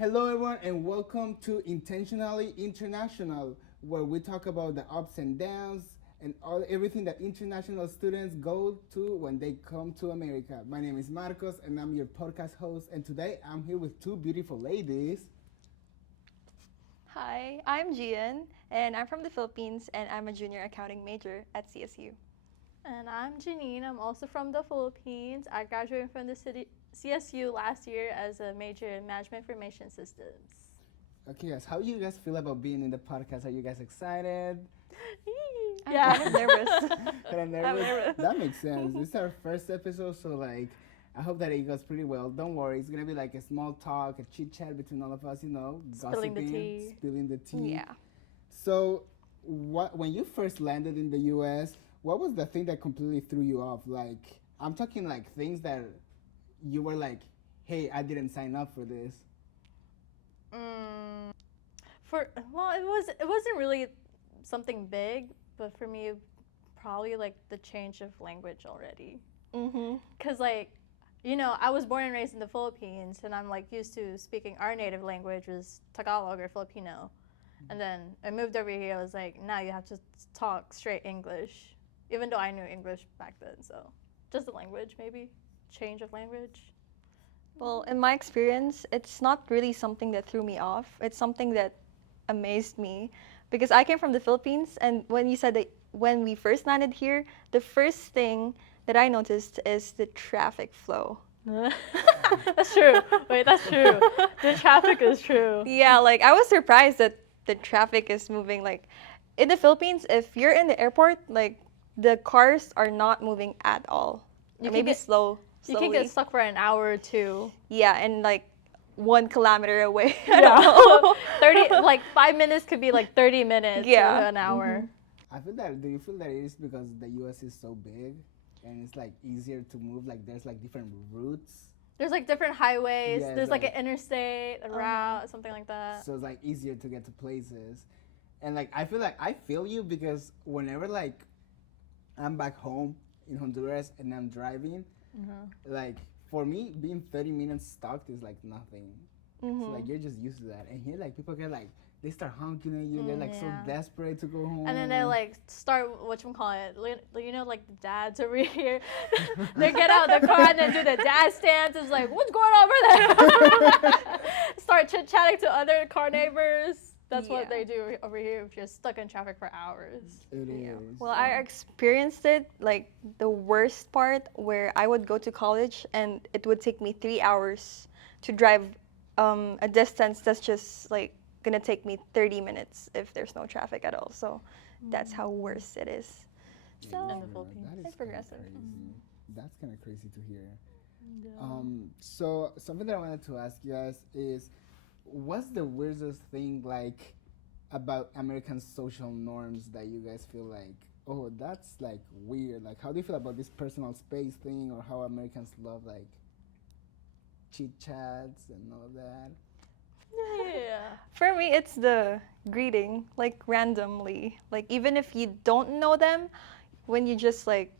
Hello, everyone, and welcome to Intentionally International, where we talk about the ups and downs and everything that international students go to when they come to America. My name is Marcos, and I'm your podcast host. And today I'm here with two beautiful ladies. Hi, I'm Jiane, and I'm from the Philippines, and I'm a junior accounting major at CSU. And I'm Janine. I'm also from the Philippines. I graduated from the city CSU last year as a major in management information systems. Okay, guys, how do you guys feel about being in the podcast? Are you guys excited? I'm Yeah. kind of nervous. Kind of nervous? That makes sense. This is our first episode, so I hope that it goes pretty well. Don't worry, it's gonna be like a small talk, a chit chat between all of us. Spilling the gossiping, tea. spilling the tea. Yeah. So, when you first landed in the U.S., what was the thing that completely threw you off? Like, I'm talking like things that you were like, "Hey, I didn't sign up for this." It wasn't really something big, but for me, probably like the change of language already. Cause I was born and raised in the Philippines, and I'm like used to speaking our native language, which is Tagalog or Filipino. And then I moved over here. I was like, now you have to talk straight English, even though I knew English back then. So just the language, maybe change of language. Well, in my experience, it's not really something that threw me off. It's something that amazed me because I came from the Philippines, and when you said that when we first landed here, the first thing that I noticed is the traffic flow. That's true. Wait, that's true. The traffic is true. Yeah, like I was surprised that the traffic is moving. Like in the Philippines, if you're in the airport, like the cars are not moving at all. You Or can maybe get- slow. You can Slowly. get stuck for an hour or two. Yeah, and like 1 kilometer away. I Yeah. don't know. 5 minutes could be like 30 minutes Yeah. to an hour. I feel that. Do you feel that it is because the U.S. is so big and it's like easier to move? Like there's like different routes, There's like different highways. Yeah, There's like like- an interstate, a route, something like that. so it's like easier to get to places. And like I feel you because whenever like I'm back home in Honduras and I'm driving, like for me being 30 minutes stuck is like nothing. So like you're just used to that. And here like people get like they start honking at you. They're like so Yeah. desperate to go home. And then they like start whatchamacallit, like the dads over here. They get out of the car and then do the dad stance. It's like, what's going on over there? Start chit chatting to other car neighbors. That's what Yeah. they do over here if you're stuck in traffic for hours. It is. Well, I experienced it like the worst part where I would go to college and it would take me 3 hours to drive a distance that's just like gonna take me 30 minutes if there's no traffic at all. So that's how worse it is. Yeah, So In the Philippines. that is it's kinda progressive. crazy. That's kind of crazy to hear. So something that I wanted to ask you guys is, what's the weirdest thing like about American social norms that you guys feel like, oh, that's like weird? Like, how do you feel about this personal space thing, or how Americans love like chit chats and all of that? Yeah. For me, it's the greeting, like randomly. Like even if you don't know them, when you just like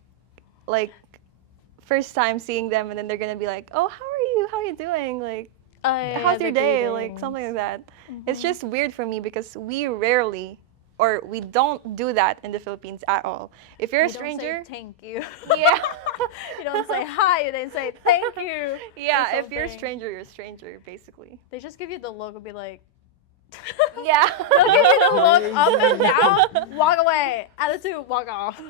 first time seeing them, and then they're gonna be like, "Oh, how are you? How are you doing? Like, how's your day?" Like something like that. It's just weird for me because we rarely, or we don't do that in the Philippines at all. If you're a You don't say stranger, thank you. yeah, You don't say hi. You don't say thank you. yeah. or If you're a something. stranger, you're a stranger, basically. They just give you the look and be like, Yeah. they'll give you the look up and Crazy. down, walk away, attitude, walk off.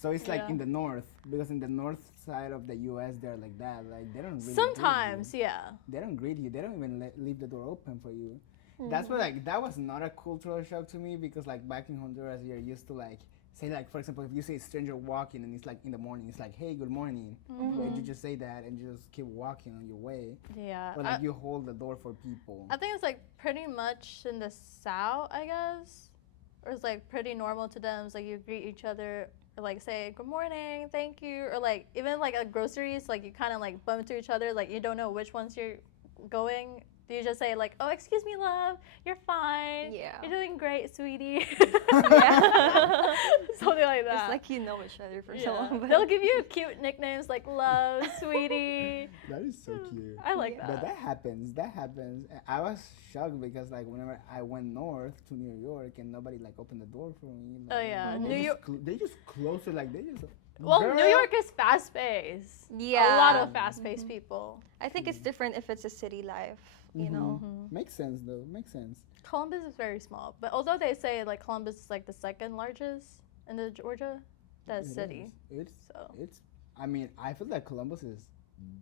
So it's like Yeah. in the north, because in the north side of the U.S. they're like that. Like they don't really Sometimes, greet you. yeah. They don't greet you. They don't even leave the door open for you. That's what like that was not a cultural shock to me because like back in Honduras you're used to like say like for example if you see a stranger walking and it's like in the morning it's like hey good morning, but you just say that and you just keep walking on your way, Yeah. but like you hold the door for people. I think it's like pretty much in the South, I guess. Or it's like pretty normal to them. It's like you greet each other, or like say good morning, thank you, or like even like at groceries, like you kind of like bump into each other, like you don't know which ones you're going Do you just say like, "Oh, excuse me, love, you're fine. Yeah. You're doing great, sweetie." Yeah. Something like that. It's like you know each other for so Yeah. long. But They'll give you cute nicknames like love, sweetie. That is so cute. I like Yeah. But that. that happens. That happens. And I was shocked because like whenever I went north to New York and nobody like opened the door for me. Oh, Like, yeah. they New just York- they just close it like they just. Well, New Girl. York is fast paced. Yeah. A lot of fast paced people. I think it's different if it's a city life, you know. Makes sense though. Makes sense. Columbus is very small, but although they say like Columbus is like the second largest in the Georgia, that's It city. is. It's So it's. I mean, I feel like Columbus is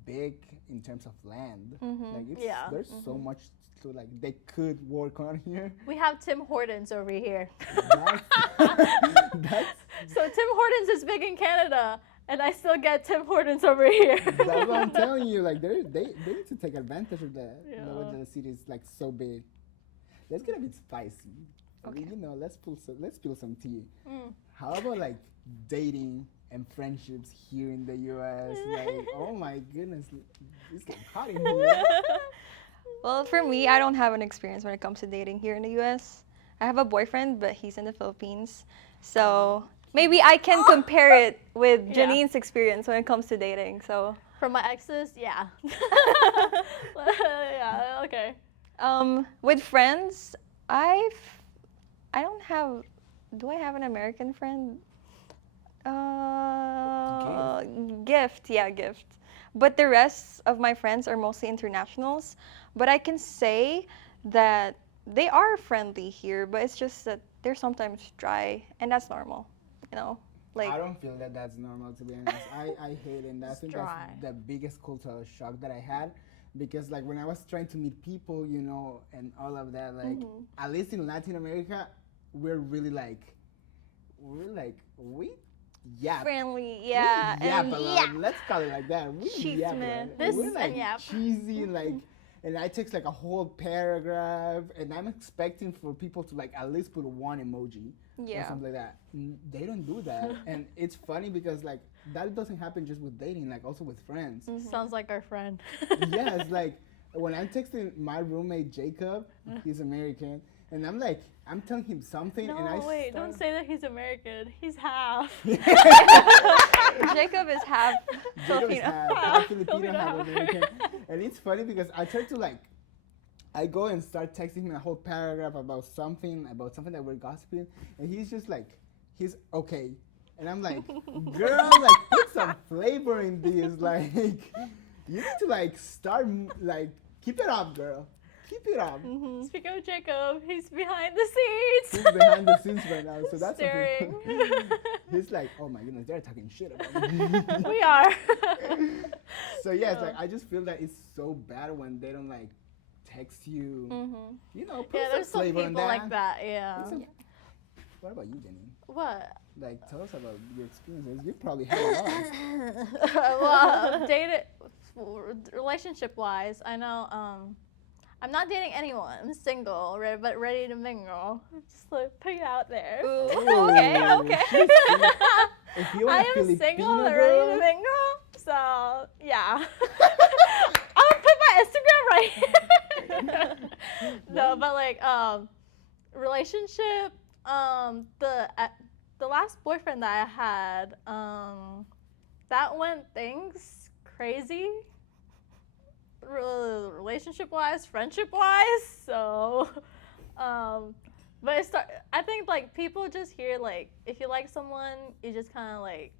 big in terms of land. Like it's, Yeah. there's so much to like they could work on here. we have Tim Hortons over here. That's, that's So Tim Hortons is big in Canada, and I still get Tim Hortons over here. that's what I'm telling you. Like they need to take advantage of that. You know, Yeah. when the city is like so big. Let's get a bit spicy. I mean, Okay. you know, let's spill some tea. Mm. How about like dating and friendships here in the U.S.? Like, oh my goodness, it's getting hot in here. Well, for me, I don't have an experience when it comes to dating here in the US. I have a boyfriend, but he's in the Philippines. So maybe I can compare it with Yeah. Janine's experience when it comes to dating. So From my exes, yeah. Yeah, okay. with friends, I don't have. Do I have an American friend? Gift, yeah, gift. But the rest of my friends are mostly internationals. But I can say that they are friendly here, but it's just that they're sometimes dry, and that's normal, you know. Like I don't feel that that's normal, to be honest. I hate it, and I think dry. that's the biggest cultural shock that I had, because like when I was trying to meet people, you know, and all of that, like at least in Latin America, we're really like we yap. friendly, We yeah, yap and a lot. yeah. Let's call it like that. We Cheese, yap a man. lot. This We're and like yap. cheesy, like, and I text like a whole paragraph, and I'm expecting for people to like at least put one emoji or Yeah. something like that. They don't do that, and it's funny because like that doesn't happen just with dating, like also with friends. Sounds like our friend. Yes, like when I'm texting my roommate Jacob, he's American, and I'm telling him something, and I No, wait, start- don't say that he's American. He's half. Jacob is half Jacob is Filipino. half Filipino, Filipino, half half American. And it's funny because I try to like, I go and start texting him a whole paragraph about something that we're gossiping, and he's just like, he's okay. And I'm like, girl, like put some flavor in this. Like, you need to like start like keep it up, girl. Keep it up. Speaking of Jacob, he's behind the scenes. He's behind the scenes right now, so that's Staring. something. He's like, oh my goodness, they're talking shit about me. We are. So yeah, it's like I just feel that it's so bad when they don't like text you. You know, put Yeah, some there's some flavor people in that. like that. Yeah. Put some- What about you, Janine? What? Like, tell us about your experiences. You probably had a lot. Well, relationship wise, I know. I'm not dating anyone. I'm single, but ready to mingle. Just like put it out there. Ooh, Ooh, okay, okay. she's- If you I are am Filipino single and girl, ready to mingle. So yeah, I'll put my Instagram right here. No, but like relationship. The last boyfriend that I had, that went things crazy. Relationship wise, friendship wise. So, but I think like people just hear like if you like someone, you just kind of like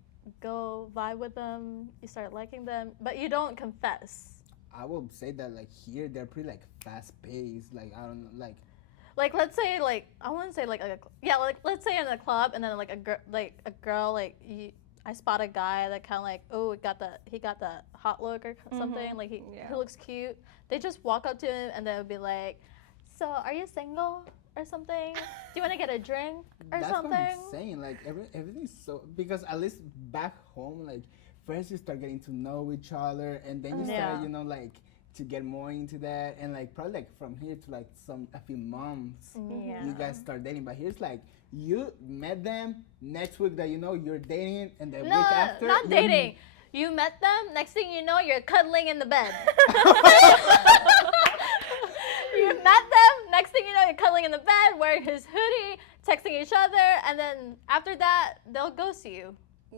go vibe with them. You start liking them, but you don't confess. I will say that like here they're pretty like fast paced. Like I don't know, like Like let's say like I wouldn't say like like let's say in a club and then like a girl like I spot a guy that kind of like he got the hot look or something like he looks cute. They just walk up to him and they would be like, "So are you single or something? Do you want to get a drink or that's something?" what I'm saying. Like everything's so because at least back home, like first you start getting to know each other and then you start you know like to get more into that and like probably like from here to like a few months you guys start dating, but here's like you met them next week that you know you're dating and the week after not dating. You met them. Next thing you know, you're cuddling in the bed. met them. Next thing you know, you're cuddling in the bed, wearing his hoodie, texting each other, and then after that, they'll ghost you.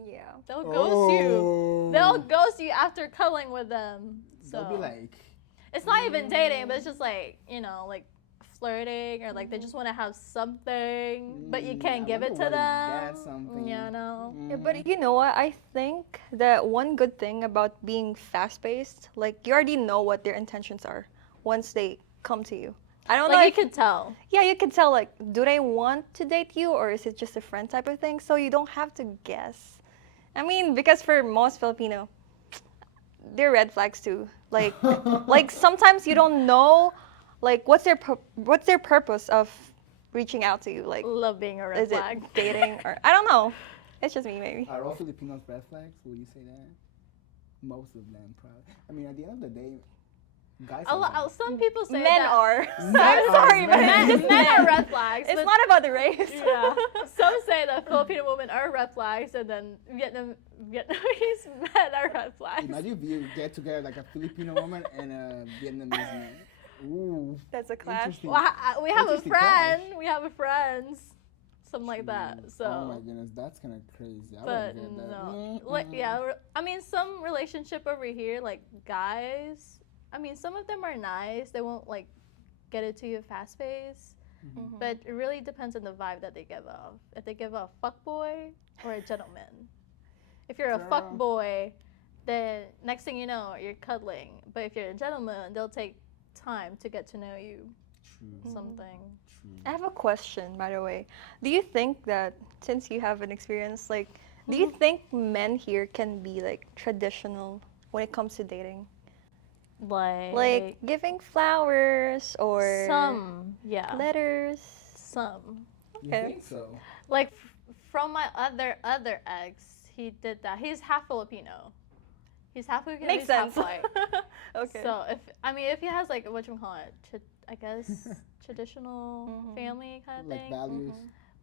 Yeah. They'll ghost you. They'll ghost you after cuddling with them. So They'll be like, it's not even dating, but it's just like, you know, like flirting, or like they just want to have something, but you can't give it to them. That's something. You know. Yeah, but you know what? I think that one good thing about being fast-paced, like you already know what their intentions are once they come to you. I don't know. Like you could tell. Yeah, you can tell. Like, do they want to date you, or is it just a friend type of thing? So you don't have to guess. I mean, because for most Filipino, they're red flags too. Like, like sometimes you don't know, like what's their purpose of reaching out to you? Like, Love being a red is flag. it dating or I don't know. It's just me, maybe. Are all Filipinos red flags? Would you say that? Most of them, probably. I mean, at the end of the day, guys. Some people say Men that. are. Men I'm are, sorry, men. but Men are red flags. it's but- not about the race. Yeah. Some say that Filipino women are red flags, and then Vietnamese men are red flags. Imagine if you get together like a Filipino woman and a Vietnamese man. Ooh. That's a clash. Interesting. Well, we have a Interesting friend. clash. We have a friend. Something like that. So. Oh my goodness, that's kind of crazy. I But wouldn't get that. no, like I mean, some relationship over here, like guys. I mean, some of them are nice. They won't like get it to you fast pace. Mm-hmm. But it really depends on the vibe that they give off. If they give off fuck boy or a gentleman. If you're a fuck Girl. boy, then next thing you know, you're cuddling. But if you're a gentleman, they'll take time to get to know you. True. Something. True. I have a question, by the way. Do you think that since you have an experience, like, do you think men here can be like traditional when it comes to dating? Like giving flowers or some, yeah. letters? Some. You Okay. think so? Like from my other ex, he did that. He's half Filipino. He's half Filipino. Makes he's half sense. white. Okay. So if he has like whatchamacallit, I guess traditional family kind of Like thing. values?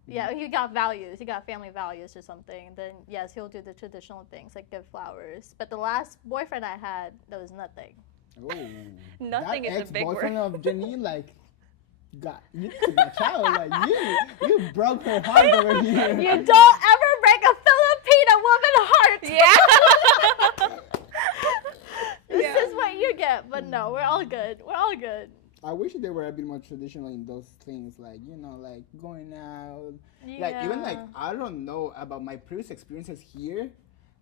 Yeah, he got values. He got family values or something. Then yes, he'll do the traditional things like give flowers. But the last boyfriend I had, there was nothing. Oh. Nothing that is a big ex-boyfriend word. of Janine, like, you took my child. Like, you broke her heart over here. You don't ever break a Filipino woman's heart. Yeah. This is what you get. But no, we're all good. We're all good. I wish they were a bit more traditional in those things, like, like going out. Like, even like, I don't know about my previous experiences here.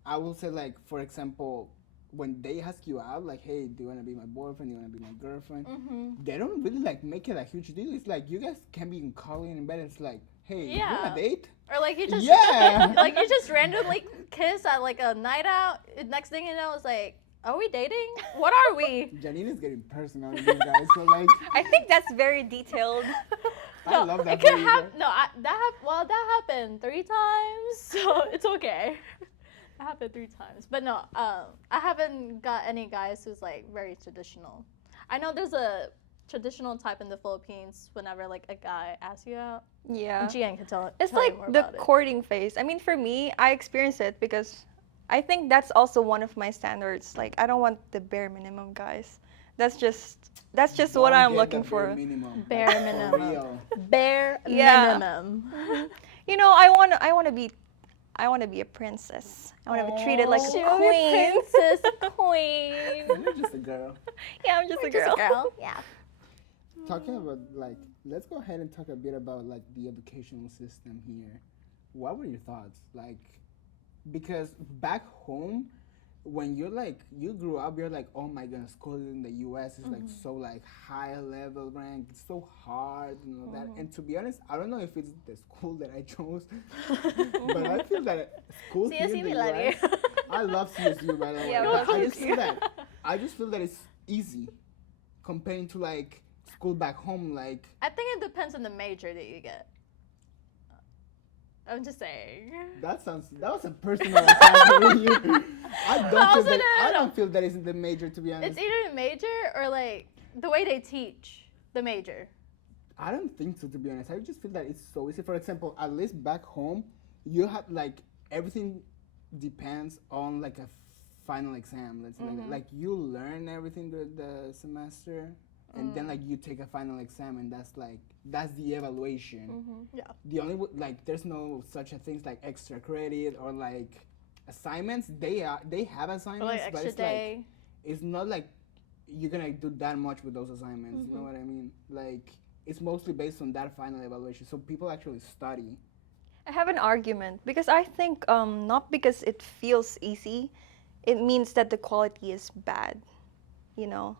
I will say, like, for example, when they ask you out, like, hey, do you want to be my boyfriend? Do you want to be my girlfriend? They don't really, like, make it a huge deal. It's like, you guys can be calling in bed. It's like, hey, you want Yeah. a date? Or like you just Yeah. like you just randomly kiss at like a night out. Next thing you know, it's like, are we dating? What are we? Janine is getting personal with you guys, so, like, I think that's very detailed. I love that It could for you happen. guys. No, that happened 3 times, so it's okay. That happened 3 times, but no, I haven't got any guys who's like very traditional. I know there's a traditional type in the Philippines. Whenever like a guy asks you out, Yeah. Jiane can tell. It's tell you like more the about it. courting phase. I mean, for me, I experienced it because I think that's also one of my standards. Like, I don't want the bare minimum, guys. That's just what Don't I'm get looking the for. bare minimum. Bare Like, for minimum. real. Bare Yeah. minimum. You know, I want to be a princess. I want to be treated like a She will be queen. princess queen. You're just a girl. Yeah, I'm just a Just girl. a girl. Yeah. Talking about, like, let's go ahead and talk a bit about, like, the educational system here. What were your thoughts? Like, because back home, when you're like, you grew up, you're like, oh my goodness, school in the US is like so like high level rank, it's so hard and all that. And to be honest, I don't know if it's the school that I chose, but I feel that school here CSU, in we the love you. US, I love CSU, by the way. Yeah, we but love I CSU. just feel that it's easy comparing to like school back home, like. I think it depends on the major that you get. I'm just saying. That was a personal attack for you. No. I don't feel that isn't the major, to be honest. It's either the major or like the way they teach the major. I don't think so, to be honest. I just feel that it's so easy. For example, at least back home, you have like everything depends on like a final exam. Let's say like you learn everything during the semester. and then like you take a final exam, and that's the evaluation. Yeah. The only like there's no such a things like extra credit or like assignments. They have Or assignments, like but extra it's day. like it's not like you're gonna do that much with those assignments. You know what I mean? Like it's mostly based on that final evaluation. So people actually study. I have an argument because I think not because it feels easy, it means that the quality is bad. You know,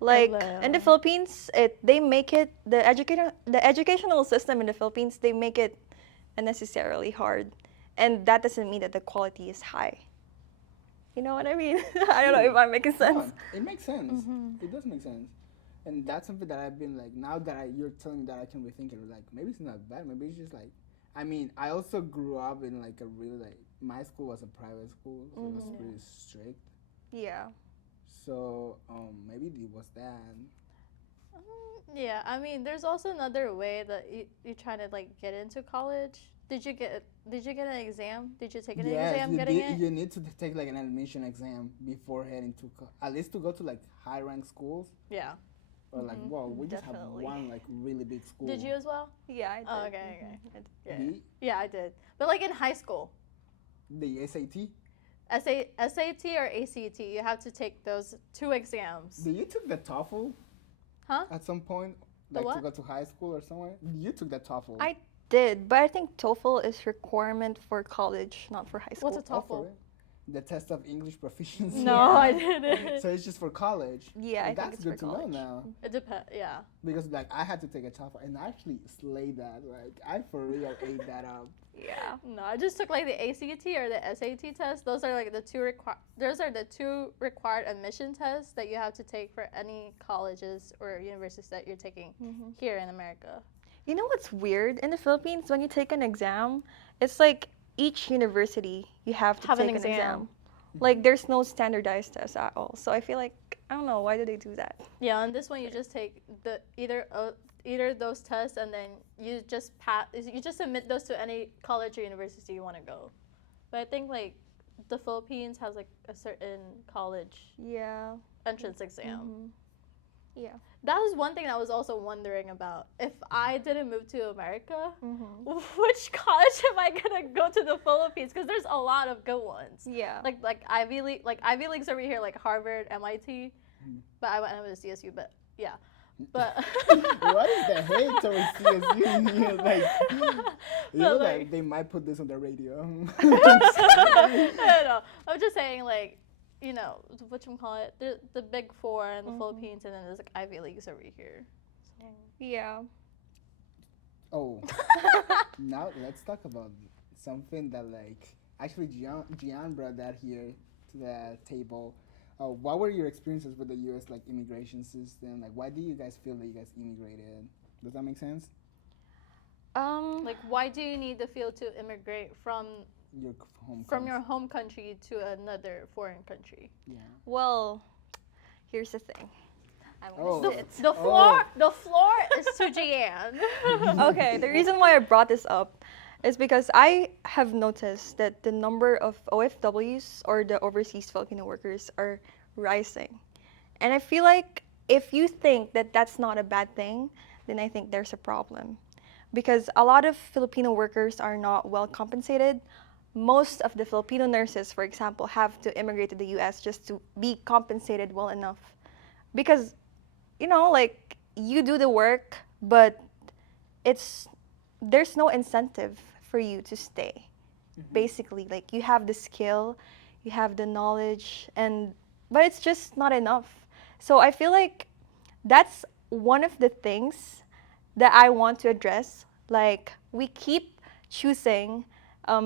like in the Philippines, they make it the educational system in the Philippines, they make it unnecessarily hard, and that doesn't mean that the quality is high. You know what I mean? I don't know if I'm making sense. No, it makes sense. It does make sense. And that's something that I've been like, now that you're telling me that, I can rethink it. Like, maybe it's not bad. Maybe it's just like, I mean, I also grew up in like a really like, my school was a private school, so it was pretty strict. Yeah. So maybe it was that. Yeah, I mean, there's also another way that you try to like get into college. Did you get an exam? Did you take an exam getting it? You need to take like an admission exam before heading to at least to go to like high ranked schools. Yeah. Or like, well, we just have Definitely. one like really big school. Did you as well? Yeah, I did. Oh, okay. Yeah. Me? Yeah, I did. But like in high school, The SAT? SAT or ACT, you have to take those 2 exams. Did you took the TOEFL? Huh? At some point, The like what? to go to high school or somewhere? You took the TOEFL. I did, but I think TOEFL is requirement for college, not for high school. What's a Oh, for TOEFL? real? The test of English proficiency. No, I didn't. So it's just for college. Yeah, I think That's it's good for to college. know now. It depends. Yeah. Because like I had to take a TOEFL and I actually slayed that. Like I for real ate that up. Yeah. No, I just took like the ACT or the SAT test. Those are like the two required admission tests that you have to take for any colleges or universities that you're taking here in America. You know what's weird? In the Philippines, when you take an exam, it's like each university you have to Have an take an exam. exam. Like there's no standardized test at all. So I feel like I don't know why do they do that. Yeah, on this one you just take the either those tests and then you just submit those to any college or university you want to go. But I think like the Philippines has like a certain college Yeah. entrance exam. Yeah. That was one thing I was also wondering about. If I didn't move to America, which college am I gonna go to the Philippines? Because there's a lot of good ones. Yeah. Like Ivy Leagues over here, like Harvard, MIT. But I went to CSU. But yeah, but What is the hate towards CSU? You're like, you know, like- like they might put this on the radio. no, I'm just saying like. You know, whatchamacallit, the big 4 in the Philippines, and then there's like Ivy Leagues over here. Yeah. Oh, now let's talk about something that like actually Jiane brought that here to the table. What were your experiences with the U.S. like immigration system? Like, why do you guys feel that you guys immigrated? Does that make sense? Like, why do you need the field to immigrate from Your your home country to another foreign country? Yeah. Well, here's the thing. I'm Oh. gonna sit. The floor is to Jiane. Okay, the reason why I brought this up is because I have noticed that the number of OFWs or the overseas Filipino workers are rising. And I feel like if you think that that's not a bad thing, then I think there's a problem. Because a lot of Filipino workers are not well compensated. Most of the Filipino nurses, for example, have to immigrate to the US just to be compensated well enough. Because, you know, like, you do the work, but there's no incentive for you to stay. Basically, like, you have the skill, you have the knowledge, but it's just not enough. So I feel like that's one of the things that I want to address. Like, we keep choosing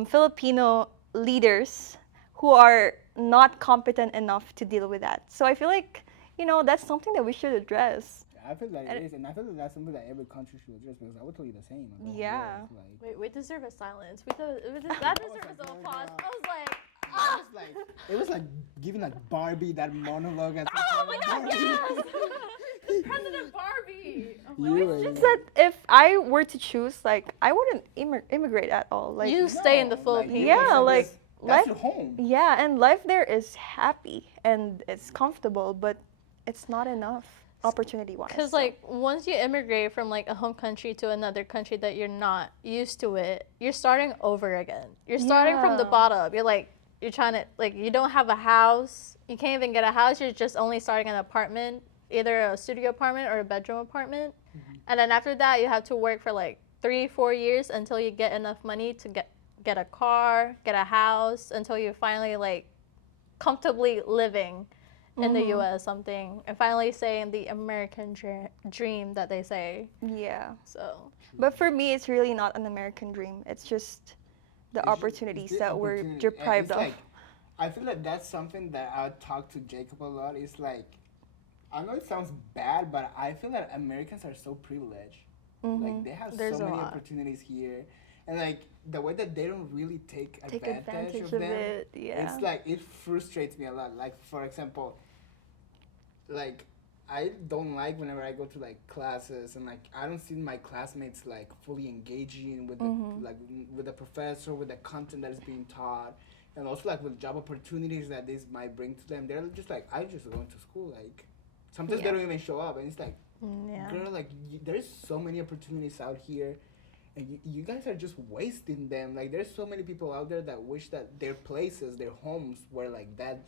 Filipino leaders who are not competent enough to deal with that. So I feel like, you know, that's something that we should address. I feel like it is, and I feel like that's something that every country should address because I would tell you the same. about Yeah. US, like, We deserve a silence. That deserves a pause. I was like, that was like it was like giving like Barbie that monologue. At the oh my time. god, yes! President Barbie. You were- Just that if I were to choose, like, I wouldn't immigrate at all. Like, You stay in the No, Philippines. Yeah, like, that's life- your home. yeah, and life there is happy and it's comfortable, but it's not enough. opportunity-wise. Because so. like once you immigrate from like a home country to another country that you're not used to it, you're starting over again. You're starting from the Yeah. bottom. You're trying to like you don't have a house. You can't even get a house. You're just only starting an apartment, either a studio apartment or a bedroom apartment. And then after that, you have to work for like 3-4 years until you get enough money to get a car, get a house, until you finally like comfortably living in the U.S. something, and finally saying the American dream that they say. Yeah. So, But for me, it's really not an American dream. It's just the opportunities that we're deprived of. Like, I feel like that's something that I talk to Jacob a lot. It's like, I know it sounds bad, but I feel that Americans are so privileged. Like, they have There's so a many lot. opportunities here. And, like, the way that they don't really take advantage of of them, it, yeah. it's like, it frustrates me a lot. Like, for example, like, I don't like whenever I go to like classes and like I don't see my classmates like fully engaging with the like with the professor, with the content that is being taught, and also like with job opportunities that this might bring to them. They're just like, I'm just going to school. Like sometimes they don't even show up, and it's like, girl, like there's so many opportunities out here, and you guys are just wasting them. Like there's so many people out there that wish that their places, their homes were like that,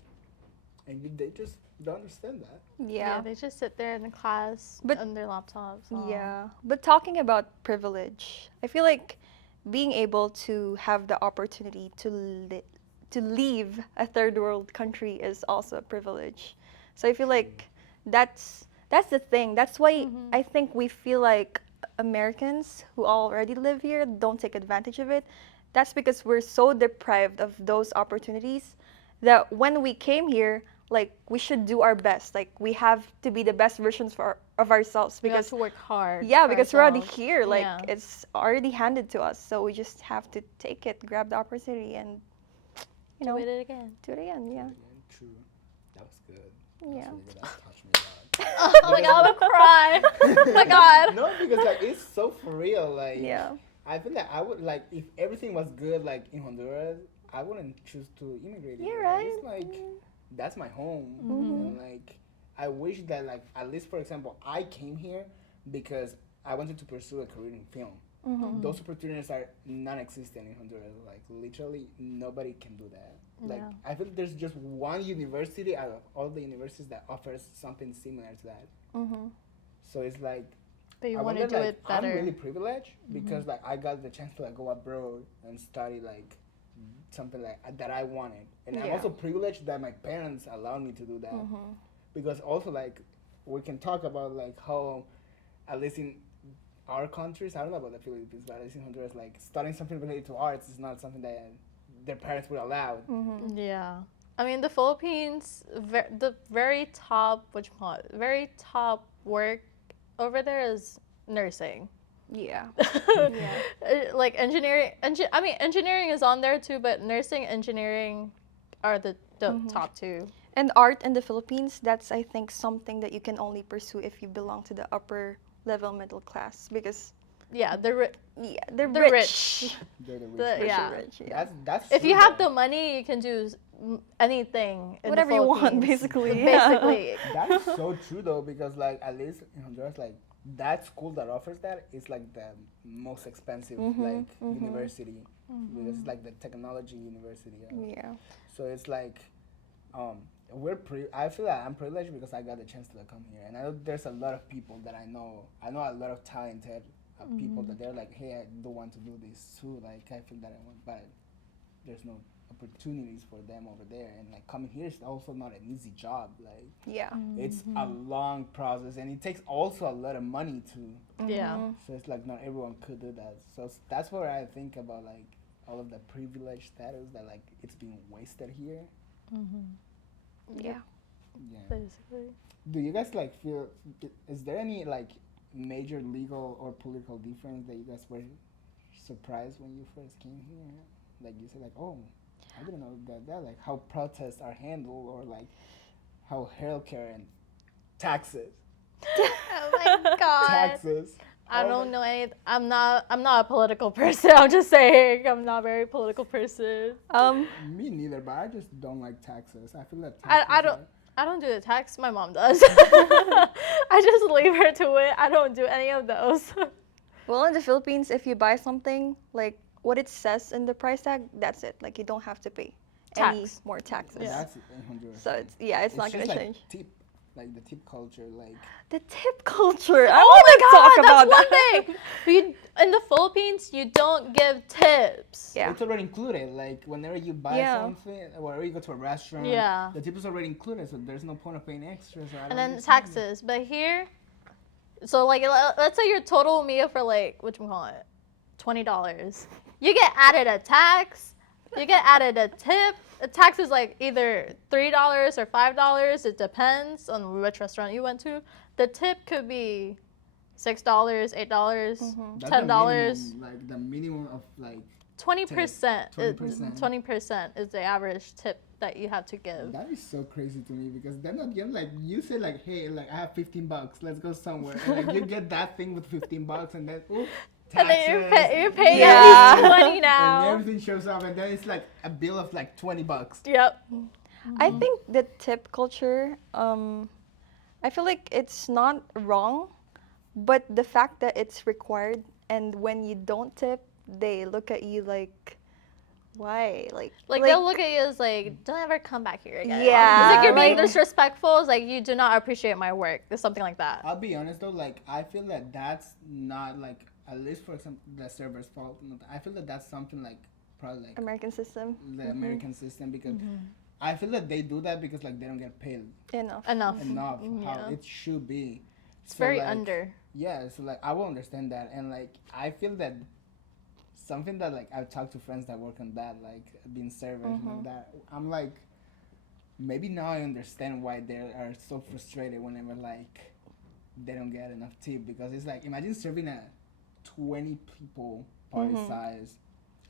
and they just don't understand that. Yeah. they just sit there in the class But- on their laptops. Yeah. But talking about privilege, I feel like being able to have the opportunity to leave a third world country is also a privilege. So I feel like that's the thing. That's why I think we feel like Americans who already live here don't take advantage of it. That's because we're so deprived of those opportunities that when we came here, like we should do our best. Like we have to be the best versions of ourselves We have because to work hard. yeah, for because we're already ourselves. here. Like Yeah. it's already handed to us, so we just have to take it, grab the opportunity, and you know, do it again. do it again. Yeah. True. That was good. Yeah. That's really good. That touched me a lot. Oh my god, I'm gonna cry. Oh my god. No, because like it's so for real. Like Yeah. I feel like I would like if everything was good like in Honduras, I wouldn't choose to immigrate. Yeah, here. right. It's like that's my home, and like I wish that like at least for example I came here because I wanted to pursue a career in film. Those opportunities are non-existent in Honduras. Like literally nobody can do that. Like Yeah. I feel there's just one university out of all the universities that offers something similar to that. So it's like But you I want to wonder, do like, it better. I'm really privileged because like I got the chance to like go abroad and study like something like that I wanted, and I'm Yeah. also privileged that my parents allowed me to do that because also like we can talk about like how at least in our countries, I don't know about the Philippines, but at least in Honduras, like studying something related to arts is not something that their parents would allow. Yeah. I mean, the Philippines, the very top, very top work over there is nursing. Yeah. Like engineering, engineering is on there too, but nursing, engineering are the top two. And art in the Philippines, that's I think something that you can only pursue if you belong to the upper level middle class because Yeah, they're They're rich. They're the rich. The- ones. yeah. Rich, yeah. That's if true, you have though. the money, you can do anything. In Whatever the you want, Philippines. basically. Yeah. Basically. That is so true though, because like at least in Honduras, like that school that offers that is like the most expensive like university because it's like the technology university. Yeah. So it's like I feel like I'm privileged because I got the chance to like, come here, and I know there's a lot of people that I know a lot of talented people that they're like, hey, I do want to do this too. Like I feel that I want, but there's no opportunities for them over there, and like coming here is also not an easy job. Like Yeah. it's a long process, and it takes also a lot of money too. Yeah. So it's like not everyone could do that. So that's where I think about like all of the privilege status that like it's being wasted here. Yeah. Yeah. Basically. Do you guys like feel? Is there any like major legal or political difference that you guys were surprised when you first came here? Like you said, like, oh, I didn't know that like how protests are handled, or like how healthcare and taxes. Oh my god. Taxes. I don't know any. I'm not a political person. I'm just saying I'm not a very political person. Me neither, but I just don't like taxes. I feel that I taxes don't. I don't do the tax. My mom does. I just leave her to it. I don't do any of those. Well, in the Philippines, if you buy something, like what it says in the price tag, that's it. Like you don't have to pay any Tax. more taxes. Yeah. That's in Honduras. So it's not gonna just change. like tip, like the tip culture, like. The tip culture. I Oh want my to talk God, about that's that. one thing. In the Philippines, you don't give tips. Yeah. It's already included. Like whenever you buy Yeah. something, or whenever you go to a restaurant, Yeah. the tip is already included, so there's no point of paying extra. So I And don't then understand it. taxes. But here, so like let's say your total meal for like whatchamacallit, $20. You get added a tax. You get added a tip. The tax is like either $3 or $5. It depends on which restaurant you went to. The tip could be $6, $8, That's $10. like the minimum of like. 20%. 20%. 20% is the average tip that you have to give. That is so crazy to me because then again, like you say, like, hey, like I have $15, let's go somewhere, and like you get that thing with $15, and then ooh, taxes, And then you're paying Yeah. at least 20 and now. everything shows up, and then it's like a bill of like $20. Yep. I think the tip culture, I feel like it's not wrong, but the fact that it's required and when you don't tip, they look at you like, why? Like they'll look at you as like, don't ever come back here again. Yeah, It's like you're being like- disrespectful. It's like you do not appreciate my work. Or something like that. I'll be honest though, like I feel that that's not like, at least for example, the server's fault. I feel that that's something like probably like American system. the American system, because I feel that they do that because like they don't get paid Enough. Enough. enough how Yeah. it should be. It's very like, under. Yeah, so like I will understand that, and like I feel that something that like I've talked to friends that work on that, like being servers and all that. I'm like, maybe now I understand why they are so frustrated whenever like they don't get enough tip, because it's like, imagine serving a 20 people party size,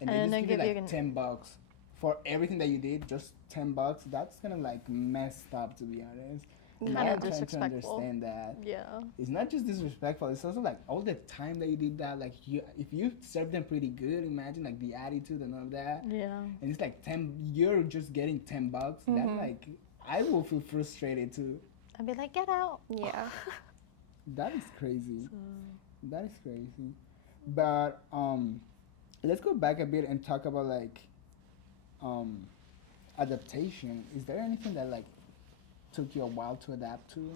and they And just then give you give like you $10 for everything that you did, just $10. That's kind of like messed up, to be honest. Kind Now of I'm trying to disrespectful. understand that Yeah. it's not just disrespectful, it's also like all the time that you did that, like if you serve them pretty good, imagine like the attitude and all that, Yeah. and it's like 10, you're just getting $10. That like, I will feel frustrated too. I'd be like, get out. Yeah. That is crazy. That is crazy. But let's go back a bit and talk about like adaptation. Is there anything that like took you a while to adapt to,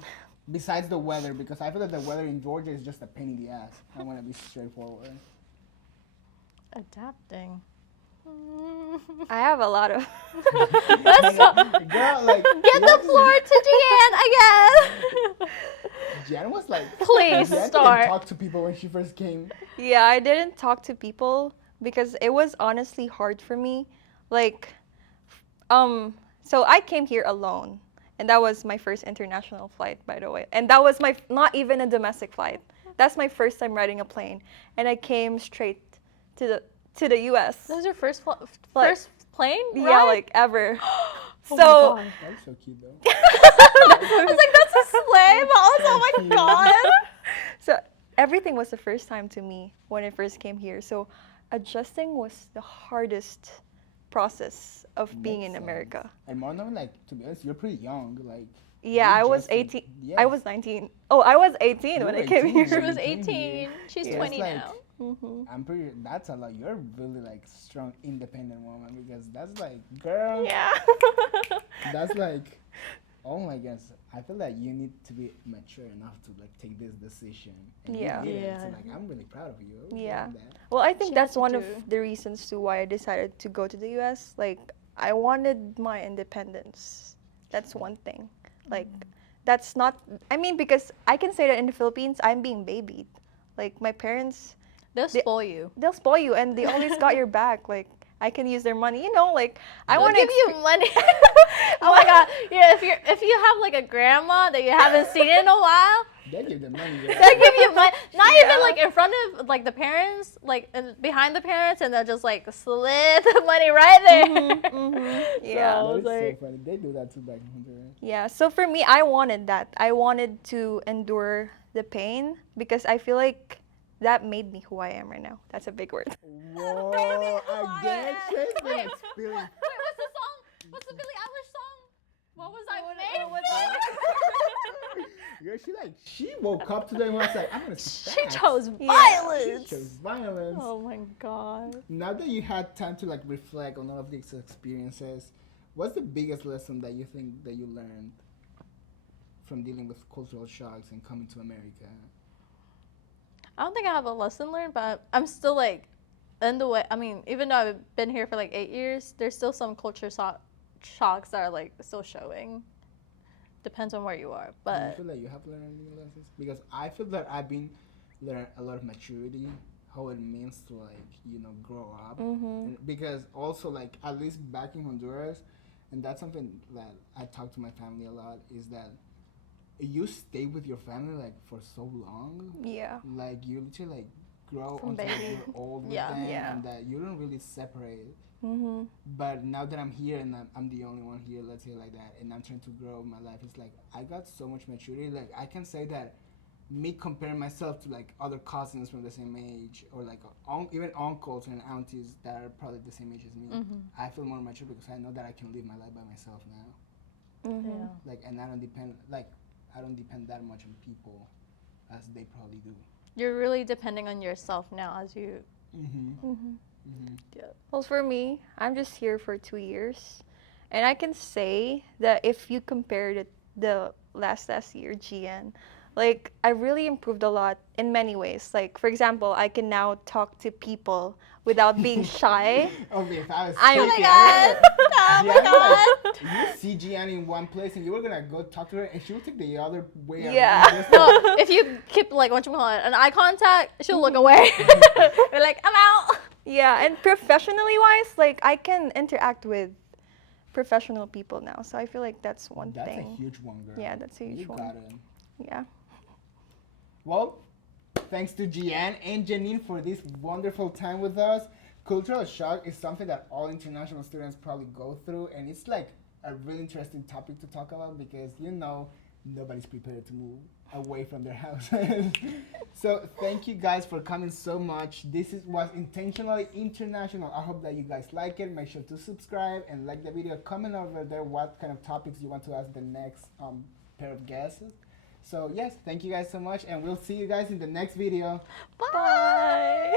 besides the weather? Because I feel that the weather in Georgia is just a pain in the ass. I want to be straightforward. Adapting. I have a lot of. Girl, like Get the floor to Jiane again. Jan was like, Please Jan start. didn't talk to people when she first came. Yeah, I didn't talk to people because it was honestly hard for me. Like, so I came here alone, and that was my first international flight, by the way. And that was my not even a domestic flight. That's my first time riding a plane, and I came straight to the U.S. That was your first Like- first plane ride? Yeah, like ever. Oh my So God. That was so cute though. I was like, that's a sleigh, but I was, oh my God. so everything was the first time to me when I first came here. So adjusting was the hardest process of being Makes in sense. America. And more than like, to be honest, you're pretty young. Like, Yeah, you I was just- 18. yes. I was 19. Oh, I was 18 You when were I came 18 She here. when was you came 18. here. She's Yeah, 20 it's like- now. I'm pretty. That's a lot. You're really like strong, independent woman, because that's like, girl. Yeah. That's like, oh my gosh. I feel like you need to be mature enough to like take this decision. And you Yeah. did it. Yeah. So like, I'm really proud of you. Yeah. for that. Well, I think She that's had to one of do. the reasons to why I decided to go to the US. Like, I wanted my independence. That's one thing. Like, that's not, I mean, because I can say that in the Philippines, I'm being babied. Like, my parents, They'll spoil you. they'll spoil you and they always got your back. Like, I can use their money, you know, like, I They'll want to give you money. Oh my God. Yeah, if you have like a grandma that you haven't seen in a while, They give the money. girl. they'll give you money. Not Yeah. even like in front of like the parents, like behind the parents, and they'll just like slip the money right there. Yeah. So- That is like- so funny. They do that too back in Honduras. Yeah, so for me, I wanted that. I wanted to endure the pain because I feel like that made me who I am right now. That's a big word. Whoa! Again, she's been experience. Wait, what's the song? What's the Billie Eilish song? What was I made for? Girl, she woke up today and was like, I'm gonna see She facts. chose Yeah. violence. She chose violence. Oh my god. Now that you had time to like reflect on all of these experiences, what's the biggest lesson that you think that you learned from dealing with cultural shocks and coming to America? I don't think I have a lesson learned, but I'm still like in the way. I mean, even though I've been here for like 8 years, there's still some shocks that are like still showing. Depends on where you are, Do you but feel like you have learned any lessons? Because I feel that I've been learning a lot of maturity, how it means to like grow up. And because also like at least back in Honduras, and that's something that I talk to my family a lot, is that you stay with your family like for so long. Yeah. Like you literally like grow From until baby. you're old with Yeah. them, Yeah. and that you don't really separate. Mm-hmm. But now that I'm here and I'm the only one here, let's say like that, and I'm trying to grow my life, it's like I got so much maturity. Like I can say that me comparing myself to like other cousins from the same age, or like even uncles and aunties that are probably the same age as me, I feel more mature because I know that I can live my life by myself now. Mm-hmm. Like, and I don't depend that much on people as they probably do. you're really depending on yourself now as you. Well, for me, I'm just here for 2 years, and I can say that if you compare the last year, Jian, like I really improved a lot in many ways. Like for example, I can now talk to people without being shy. Okay, if I was Oh my speaking, God. Oh my god. you see Jiane in one place and you were gonna go talk to her and she would take the other way Yeah. around. Just No, if you keep like an eye contact, she'll look away. You're like, I'm out. Yeah, and professionally wise, like I can interact with professional people now. So I feel like that's one that's thing. a huge one, girl. Yeah, that's a huge you one. got it. Yeah. Well, thanks to Jiane and Janine for this wonderful time with us. Cultural shock is something that all international students probably go through, and it's like a really interesting topic to talk about because nobody's prepared to move away from their houses. So thank you guys for coming so much. This was intentionally international. I hope that you guys like it. Make sure to subscribe and like the video. Comment over there what kind of topics you want to ask the next pair of guests. So yes, thank you guys so much, and we'll see you guys in the next video. Bye.